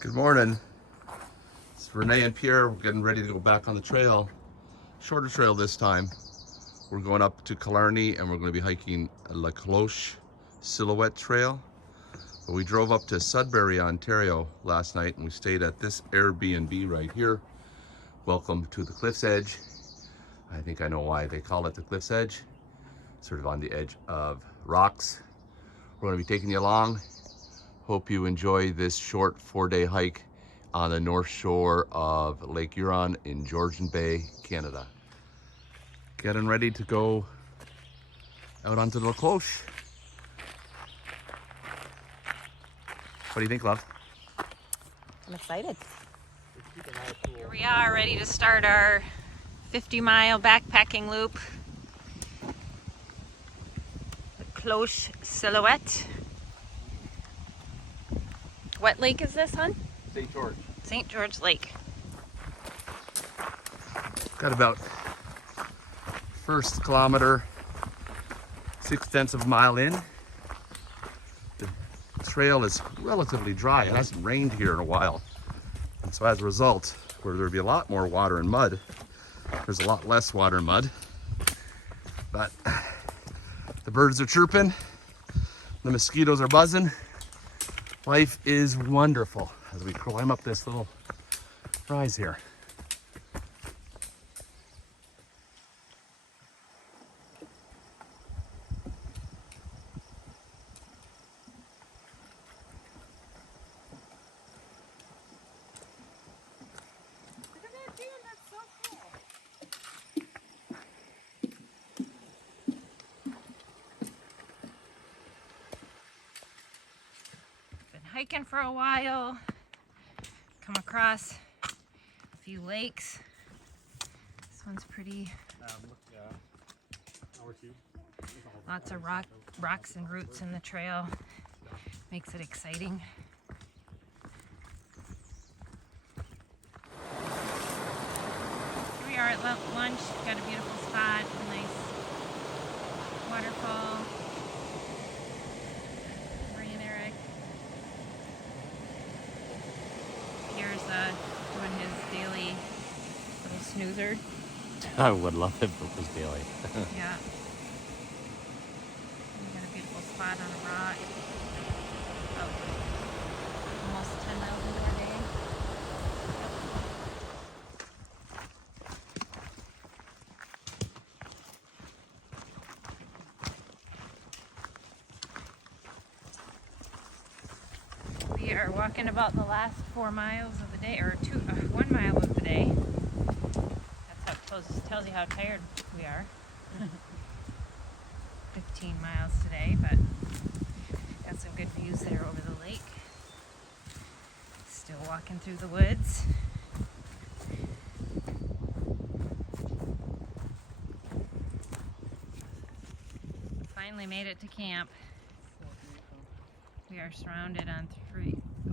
Good morning. It's Renee and Pierre. We're getting ready to go back on the trail. Shorter trail this time. We're going up to Killarney and we're going to be hiking La CLOCHE Silhouette Trail. But we drove up to Sudbury, Ontario last night and we stayed at this Airbnb right here. Welcome to the Cliff's Edge. I think I know why they call it the Cliff's Edge. Sort of on the edge of rocks. We're going to be taking you along. Hope you enjoy this short 4-day hike on the north shore of Lake Huron in Georgian Bay, Canada. Getting ready to go out onto the CLOCHE. What do you think, love? I'm excited. Here we are, ready to start our 50-mile backpacking loop. The CLOCHE Silhouette. What lake is this, hon? St. George. St. George Lake. Got about first kilometer, 6/10 of a mile in. The trail is relatively dry. It hasn't rained here in a while. And so as a result, where there'd be a lot more water and mud, there's a lot less water and mud. But the birds are chirping, the mosquitoes are buzzing. Life is wonderful as we climb up this little rise here. Look at that, Dan, that's so cool. Been hiking for a while. Come across a few lakes. This one's pretty. Lots of rocks and roots in the trail. Makes it exciting. Here we are at lunch. Got a beautiful spot, a nice waterfall. Marie and Eric. Here's doing his daily little snoozer. I would love if it was daily. Yeah. We got a beautiful spot on a rock. Oh, almost 10 miles into our day. We are walking about the last 4 miles of the day, or 1 mile of the day. That's how it tells you how tired we are. 15 miles today, but got some good views there over the lake. Still walking through the woods. Finally made it to camp. We are surrounded on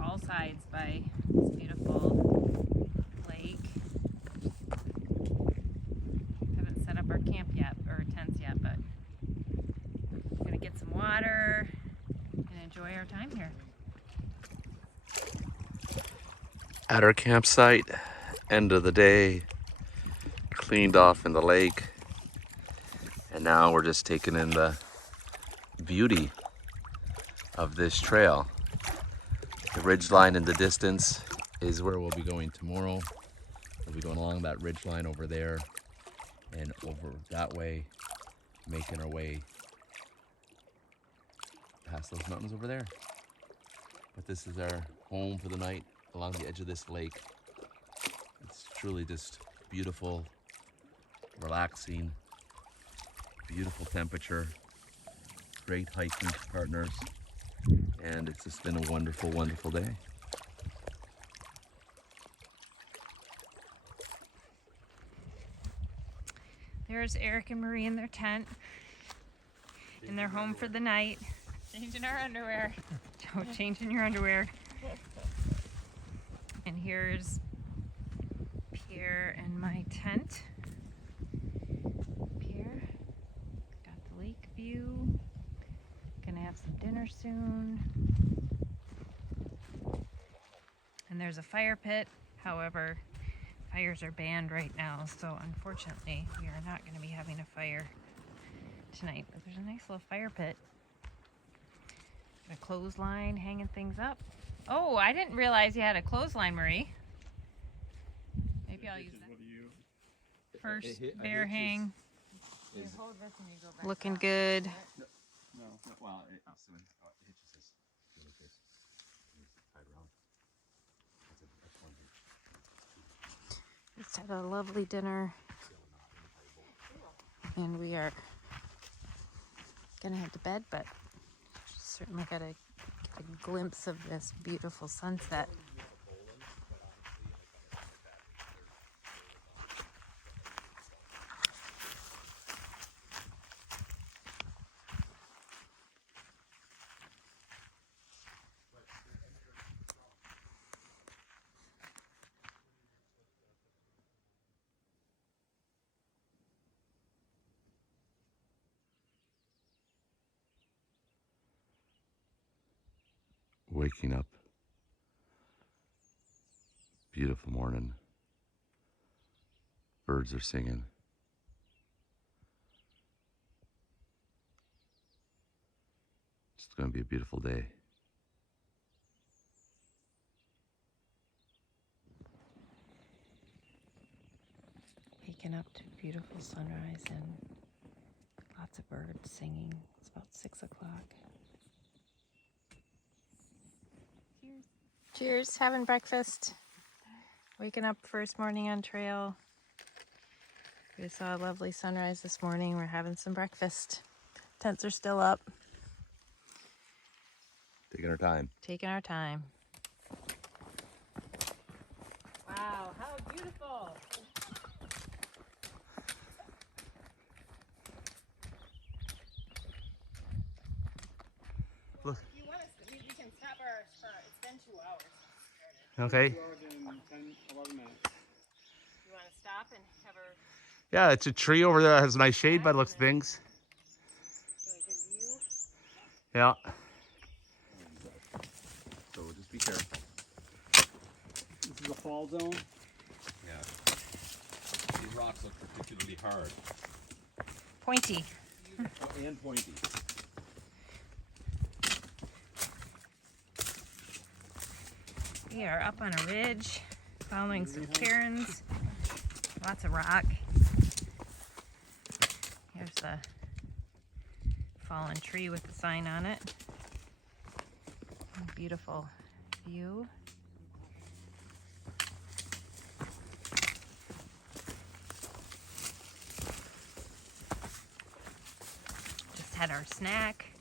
all sides by this beautiful lake. Haven't set up our camp yet, or tents yet, but we're gonna get some water and enjoy our time here. At our campsite, end of the day, cleaned off in the lake, and now we're just taking in the beauty of this trail. The ridge line in the distance is where we'll be going tomorrow. We'll be going along that ridge line over there and over that way, making our way past those mountains over there. But this is our home for the night along the edge of this lake. It's truly just beautiful, relaxing, beautiful temperature, great hiking partners, and it's just been a wonderful, wonderful day. There's Eric and Marie in their tent, in their home for the night. Changing our underwear. Changing your underwear. And here's Pierre and my tent. Pierre, got the lake view. Gonna have some dinner soon. and there's a fire pit. However, fires are banned right now, so unfortunately we are not going to be having a fire tonight. But there's a nice little fire pit. Got a clothesline hanging things up. Oh, I didn't realize you had a clothesline, Marie. Maybe I'll use that. First bear hang. Looking good. No, well, it hitches this. Tied around. Just had a lovely dinner, and we are gonna head to bed, but certainly got to get a glimpse of this beautiful sunset. Waking up. Beautiful morning. Birds are singing. It's going to be a beautiful day. Waking up to a beautiful sunrise and lots of birds singing. It's about 6 o'clock. Cheers. Cheers, having breakfast. Waking up first morning on trail. We saw a lovely sunrise this morning. We're having some breakfast. Tents are still up. Taking our time. Taking our time. Wow, how beautiful. Look. If you want us to, we can stop our, it's been 2 hours. Okay. 2 hours and 10, 11 minutes. You want to stop and have her Yeah, it's a tree over there that has a nice shade by the looks of things. do a good view? Yeah. So just be careful. This is a fall zone. Yeah. These rocks look particularly hard. Pointy. And pointy. We are up on a ridge, following some cairns, lots of rock. Here's the fallen tree with the sign on it. Beautiful view. Just had our snack.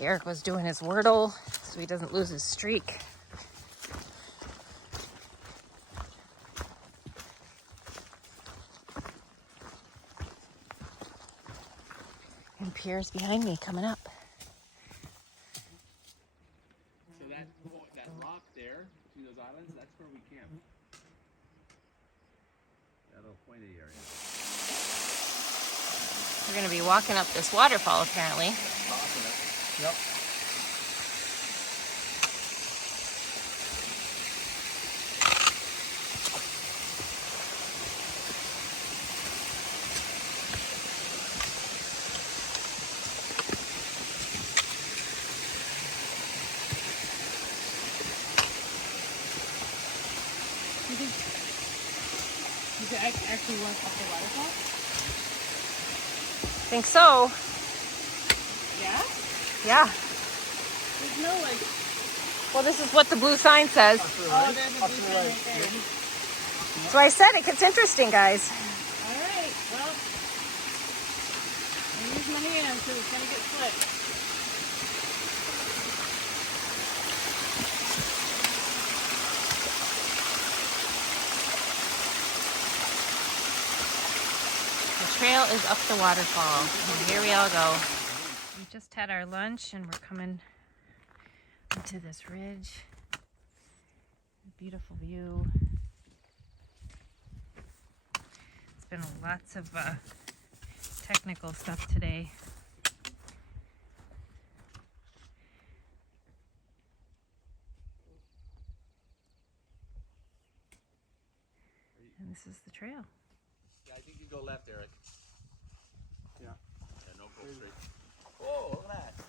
Eric was doing his Wordle so he doesn't lose his streak. And Pierre's behind me coming up. So that rock there, between those islands, that's where we camp. That little pointy area. We're going to be walking up this waterfall apparently. Yep. You could actually walk up the waterfall? Think so. Yeah? Yeah. There's no like... Well, this is what the blue sign says. Oh, there's a blue sign right there. So I said it gets interesting, guys. All right, well... I use my hand so it's gonna get slick. The trail is up the waterfall, and here we all go. We just had our lunch and we're coming into this ridge. Beautiful view. It's been lots of technical stuff today. And this is the trail. Yeah, I think you go left, Eric. Yeah. Yeah, no, go straight. Oh, look at that.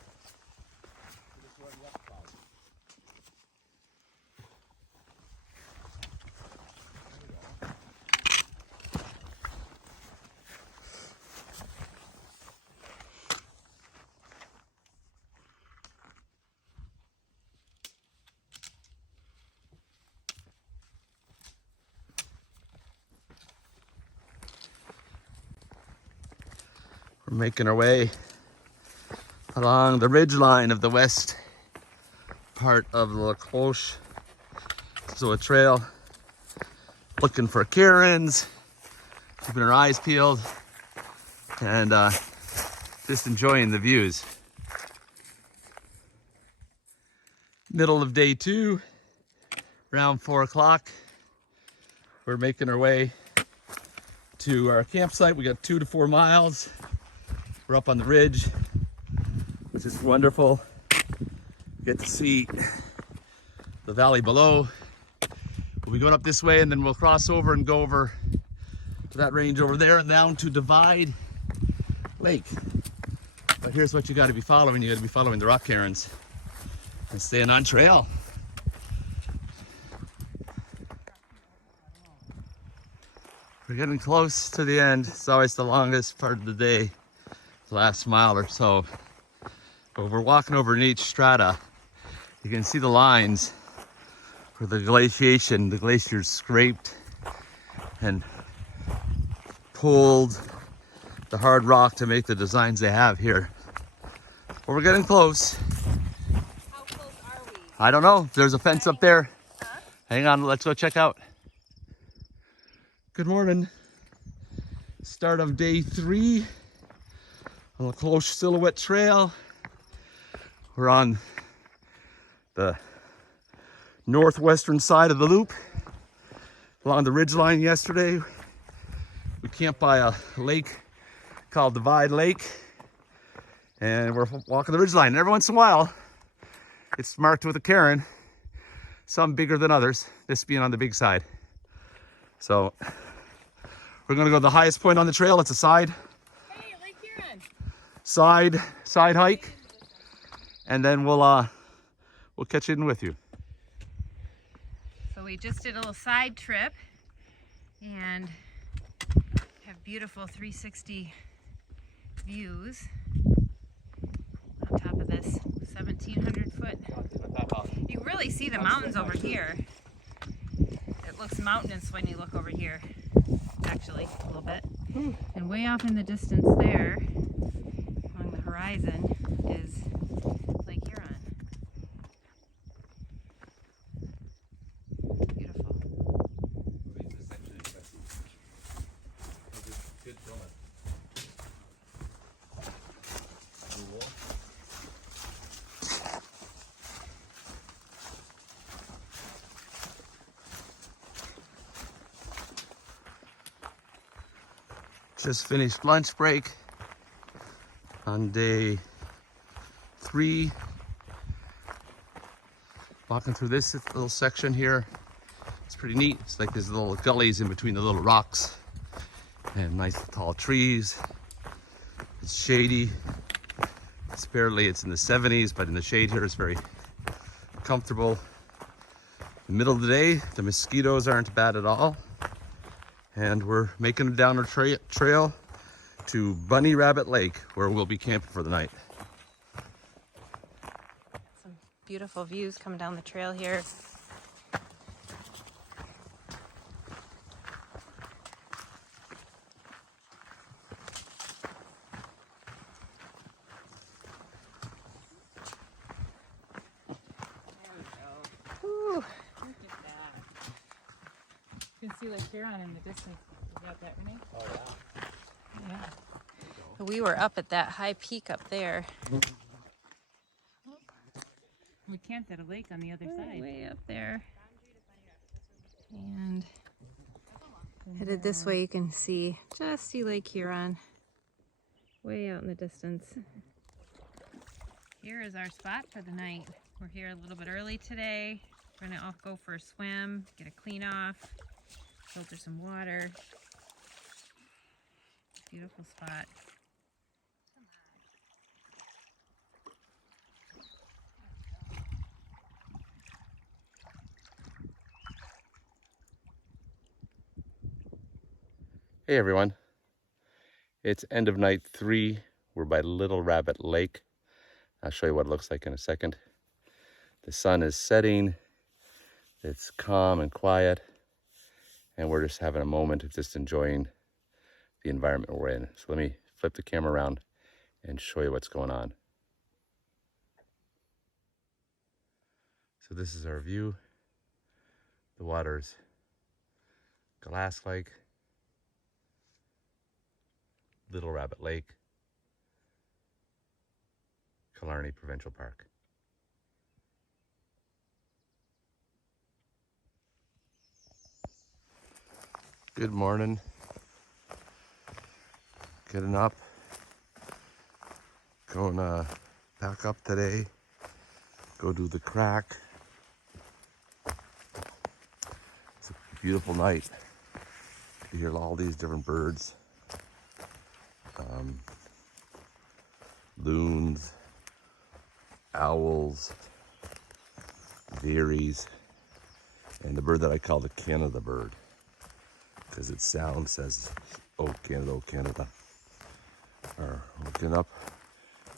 We're making our way along the ridge line of the west part of the CLOCHE. So a trail, looking for cairns, keeping our eyes peeled, and just enjoying the views. Middle of day 2, around 4 o'clock. We're making our way to our campsite. We got 2 to 4 miles. We're up on the ridge, which is wonderful. Get to see the valley below. We'll be going up this way and then we'll cross over and go over to that range over there and down to Divide Lake. But here's what you got to be following. You got to be following the rock cairns and staying on trail. We're getting close to the end. It's always the longest part of the day, the last mile or so. But we're walking over in each strata. You can see the lines where the glaciation, the glaciers scraped and pulled the hard rock to make the designs they have here. But we're getting close. How close are we? I don't know. There's a fence up there. Huh? Hang on, let's go check out. Good morning. Start of day 3 on the CLOCHE Silhouette Trail. We're on the northwestern side of the loop along the ridgeline. Yesterday we camped by a lake called Divide Lake, and we're walking the ridgeline. And every once in a while it's marked with a cairn, some bigger than others, this being on the big side. So we're gonna go to the highest point on the trail. It's a side Hey, Lake Huron. side hike, and then we'll catch in with you. So we just did a little side trip and have beautiful 360 views on top of this 1,700 foot. You really see the mountains over here. It looks mountainous when you look over here, actually, a little bit. And way off in the distance there, along the horizon, is Lake Huron. Beautiful. Just finished lunch break on day 3. Walking through this little section here. It's pretty neat. It's like there's little gullies in between the little rocks and nice tall trees. It's shady. It's in the 70s, but in the shade here it's very comfortable. In the middle of the day, the mosquitoes aren't bad at all. And we're making it down our trail to Bunny Rabbit Lake, where we'll be camping for the night. Some beautiful views coming down the trail here. Whew. Look at that. You can see Lake Huron in the distance. You got that, Renee? Oh yeah. Yeah. We were up at that high peak up there. We camped at a lake on the other side. Way up there. And headed this way, you can just see Lake Huron way out in the distance. Here is our spot for the night. We're here a little bit early today. We're gonna go for a swim, get a clean off, filter some water. Beautiful spot. Hey everyone, it's end of night 3. We're by Little Rabbit Lake. I'll show you what it looks like in a second. The sun is setting, it's calm and quiet, and we're just having a moment of just enjoying the environment we're in. So let me flip the camera around and show you what's going on. So this is our view. The water's glass-like. Little Rabbit Lake, Killarney Provincial Park. Good morning. Getting up. Going back up today. Go do the crack. It's a beautiful night. You hear all these different birds. Loons, owls, veeries, and the bird that I call the Canada bird, because its sound says, "Oh Canada, oh Canada." Are looking up.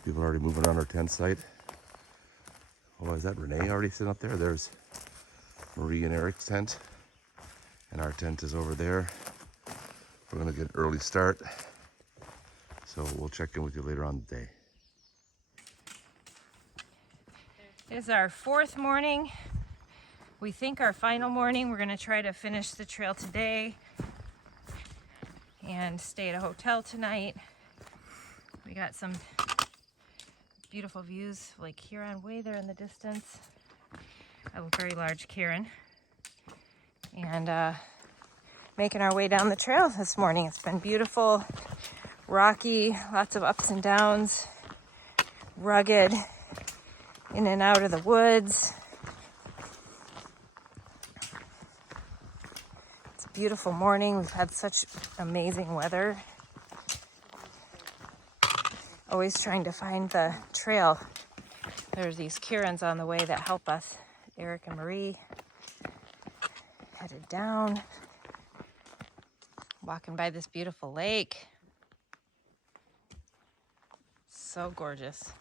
People are already moving around our tent site. Oh, is that Renee already sitting up there? There's Marie and Eric's tent, and our tent is over there. We're gonna get an early start, so we'll check in with you later on today. It is our 4th morning. We think our final morning. We're gonna try to finish the trail today and stay at a hotel tonight. We got some beautiful views of Lake Huron way there in the distance. A very large cairn. And making our way down the trail this morning. It's been beautiful, rocky, lots of ups and downs, rugged, in and out of the woods. It's a beautiful morning. We've had such amazing weather. Always trying to find the trail. There's these cairns on the way that help us. Eric and Marie headed down, walking by this beautiful lake. So gorgeous.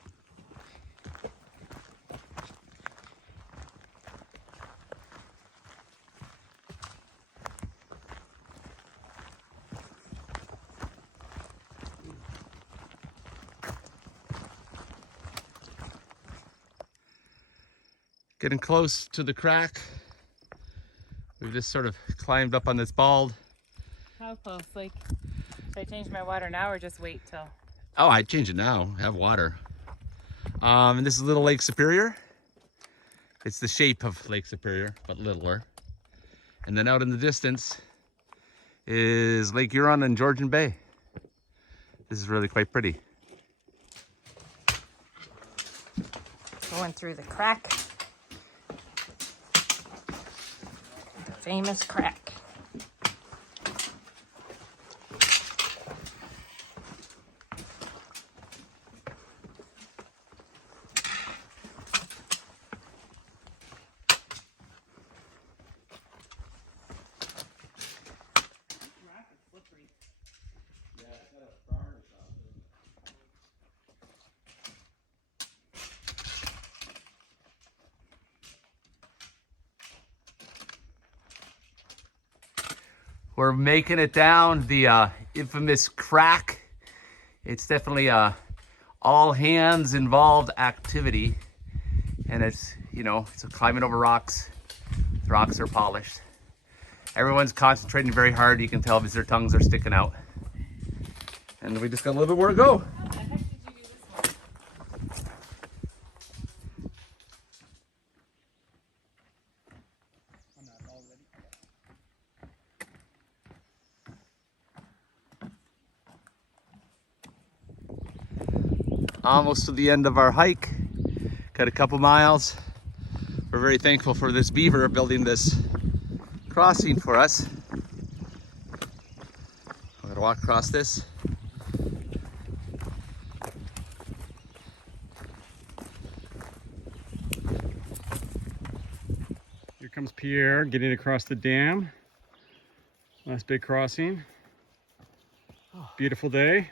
Getting close to the crack. We've just sort of climbed up on this bald. How close? Like, should I change my water now or just wait till? Oh, I'd change it now. Have water. And this is Little Lake Superior. It's the shape of Lake Superior, but littler. And then out in the distance is Lake Huron and Georgian Bay. This is really quite pretty. Going through the crack. The famous crack. We're making it down the infamous crack. It's definitely a all hands involved activity. And it's, you know, it's climbing over rocks. The rocks are polished. Everyone's concentrating very hard. You can tell because their tongues are sticking out. And we just got a little bit more to go. How the heck did you do this one? Almost to the end of our hike. Got a couple miles. We're very thankful for this beaver building this crossing for us. I'm gonna walk across this. Here comes Pierre getting across the dam. Last big crossing. Beautiful day.